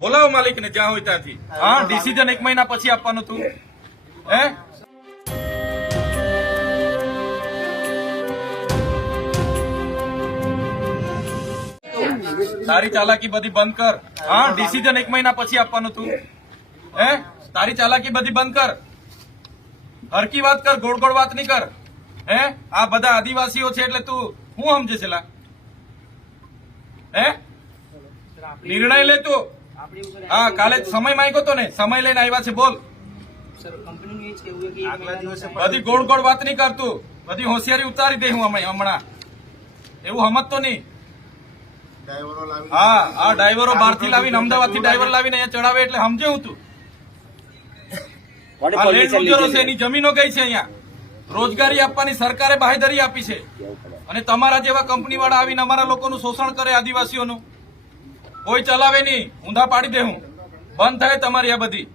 બોલાવો માલિક ને જ્યાં હોય ત્યાંથી. હા, ડિસિઝન 1 મહિના પછી આપવાનું હતું. હે તારી ચાલાકી બધી બંધ કર. હા, ડિસિઝન 1 મહિના પછી આપવાનું હતું. હે તારી ચાલાકી બધી બંધ કર. હરકી વાત કર, ગોળ ગોળ વાત નહીં કર. હે આ બધા આદિવાસીઓ છે એટલે તું શું સમજે છે? હે નિર્ણય લે તું. હા, કાલે સમય માંગ્યો તો ને, સમય લઈને આવ્યા છે. બોલ. બધી ગોળ ગોળ વાત નહીં કરતું. બધી હોશિયારી ઉતારી દે હું હમણાં. એવું સમજતો નહીં. હા, આ ડ્રાઈવરો બહારથી લાવીને, અમદાવાદ થી ડ્રાઈવર લાવીને અહીંયા ચડાવે એટલે સમજે હું તું. આ લેન્ડ યુઝરો છે, એની જમીનો ગઈ છે. અહીંયા રોજગારી આપવાની સરકારે બાહેધરી આપી છે અને તમારા જેવા કંપની વાળા આવીને અમારા લોકોનું શોષણ કરે, આદિવાસીઓનું. કોઈ ચલાવે નહીં, ઊંધા પાડી દે હું. બંધ થાય તમારી આ બધી.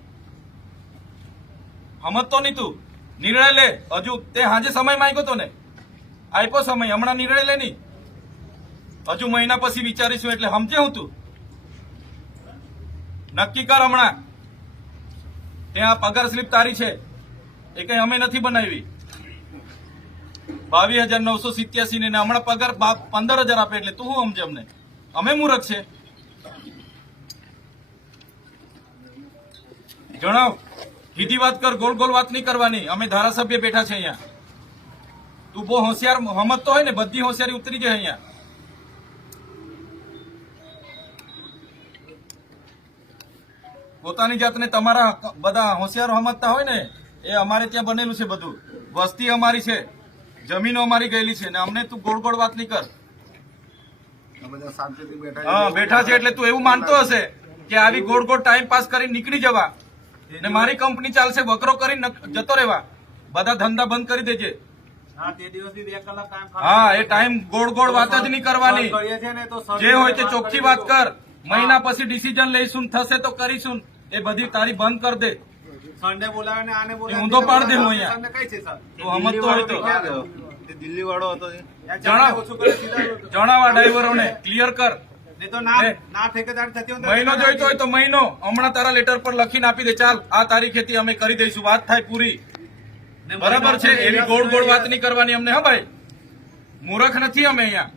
સમજતો નહીં તું. નિર્ણય લે. હજુ તે હાજે સમય માંગ્યો તો ને, આપ્યો સમય. હમણાં નિર્ણય લે નહીં. હજુ મહિના પછી વિચારીશું એટલે સમજે હું તું. નક્કી કર હમણાં. ત્યાં પગાર સ્લીપ તારી છે, એ કઈ અમે નથી બનાવી. 22,987 ને હમણાં પગાર 15,000 આપે એટલે તું શું સમજે અમને? અમે મૂર્ખ છે? જણાવ. સીધી વાત કર, ગોળ ગોળ વાત નહીં કરવાની. અમે ધારાસભ્ય બેઠા છે અહીંયા. તું બહુ હોશિયાર સમજતો હોય ને, બધી હોશિયારી ઉતરી જાય અહીંયા. પોતાની જાતને તમારા બધા હોશિયારો સમજતા હોય ને, એ અમારે ત્યાં બનેલું છે બધું. વસ્તી અમારી છે, જમીનો અમારી ગયેલી છે ને અમને તું ગોળ ગોળ વાત નહીં કર. હા, બેઠા છે એટલે તું એવું માનતો હશે કે આવી ગોળ ગોળ ટાઈમ પાસ કરીને નીકળી જવા ને મારી કંપની ચાલશે વકરો કરીને જતો રહેવા. બધા ધંધા બંધ કરી દેજે. હા, એ ટાઈમ ગોળ ગોળ વાત જ નહીં કરવાની. જે હોય તે ચોખ્ખી વાત કર. મહિના પછી ડિસિઝન લઈશું, થશે તો કરીશું. એ બધી તારી બંધ કર દે. સન્ડે બોલાવે ને આને બોલાવે, ઊંધો પાડ દે હું અહીંયા. સન્ડે કઈ છે સર? તું સમજતો હોય તો દિલ્હી વાળો હતો. જણાવ. જણાવ આ ડ્રાઈવરોને, ક્લિયર કર. નહીં તો ના ઠેકેદારી થતી હોય મહિનો જોઈતો હોય તો મહિનો. હમણાં તારા લેટર પર લખીને આપી દે. ચાલ, આ તારીખેથી અમે કરી દઈશું. વાત થાય પૂરી. બરાબર છે? એવી ગોળ ગોળ વાત નહીં કરવાની અમને. હા ભાઈ, મૂર્ખ નથી અમે અહીંયા.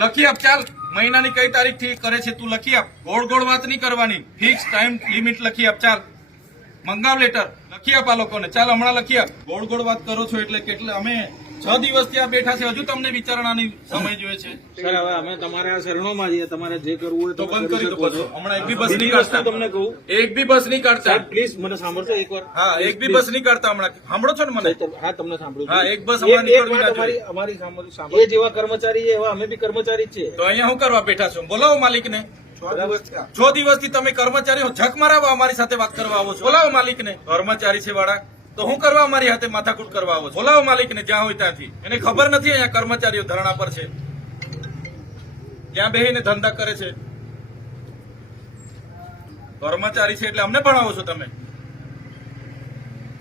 લખી આપ. ચાલ, મહિનાની કઈ તારીખ થી કરે છે તું લખી આપ. ગોળ ગોળ વાત નહીં કરવાની. ફિક્સ ટાઈમ લિમિટ લખી આપ. ચાલ, મંગાવ લેટર. લખી આપ આ લોકોને. ચાલ, હમણાં લખી આપ. ગોળ ગોળ વાત કરો છો એટલે કેટલા અમે 6 દિવસથી આ બેઠા છે. હજુ તમને વિચારણાની સમય જોઈએ છે? સર, હવે અમે તમારા શરણોમાં છીએ. તમારે જે કરવું હોય તો બંધ કરી દો બધું. હમણાં એક બી બસ નહીં બીજી વસ્તુ કાઢતા. તમને કહું, એક બી બસ નહીં કાઢતા. પ્લીઝ મને સાંભળશો એકવાર. હા, એક બી બસ નહીં કાઢતા હમણાં. સાંભળો છો ને મને? હા, તમને સાંભળું છું. હા, એક બસ હમણાં નીકળવી ના જોઈએ. અમારી સાંભળો. એ જેવા કર્મચારી છે એવા અમે બી કર્મચારી જ છીએ. તો અહીંયા શું કરવા બેઠા છો? બોલાવો માલિકને. 6 દિવસથી તમે કર્મચારીઓ ઝક મરાવવા અમારી સાથે વાત કરવા આવો છો. બોલાવો માલિકને. કર્મચારી છે વાળા તો શું કરવા અમારી સાથે માથાકૂટ કરવા આવો છો? બોલાવો માલિકને જ્યાં હોય ત્યાંથી. એને ખબર નથી અહીંયા કર્મચારીઓ ધરણા પર છે, ત્યાં બેહીને ધંધા કરે છે. કર્મચારી છે એટલે અમને ભણાવો છો તમે?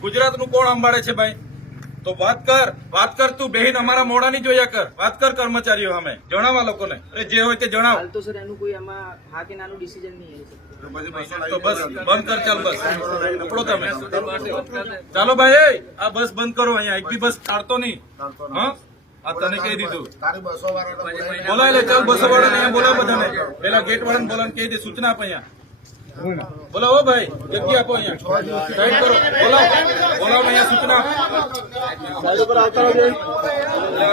ગુજરાતનું કોણ સંભાળે છે ભાઈ? તો વાત કર તું. બેહીને અમારા મોડા નહીં જોયા કર. વાત કર કર્મચારીઓ સામે. જણાવવા લોકોને. જે હોય તે જણાવ. હાલ તો સર એનું કોઈ આમાં હા કે નાનું ડિસિઝન નહીં આવી શકતું. તો બસ બંધ કર. ચાલ, બસ ઉપડો તમે. ચાલો ભાઈ, આ બસ બંધ કરો. અહીંયા એક બી બસ કાઢતો નહીં. હા, આ તને કહી દીધું. બોલાય લે. ચાલ, બસો વાળાને અહીંયા બોલાવો બધાને. પેલા ગેટ વાળાને બોલાવીને કહી દે, સૂચના આપે અહીંયા. બોલાવો ભાઈ, જગ્યા આપો અહીંયા. સાઈડ કરો. બોલાવો અહીંયા સૂચના.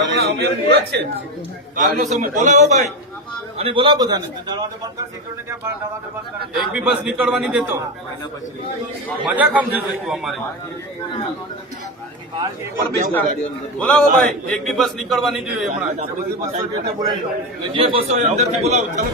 અમે મૂર્ખ છે. કાલનો સમય. બોલાવો ભાઈ અને બોલાવો બધાને. એક બી બસ નીકળવા નહીં દેતો. મજાક સમજે છે તું અમારી. બોલાવો ભાઈ, એક બી બસ નીકળવા નહીં જોઈએ હમણાં. જે બસો અંદરથી બોલાવો. ચાલો.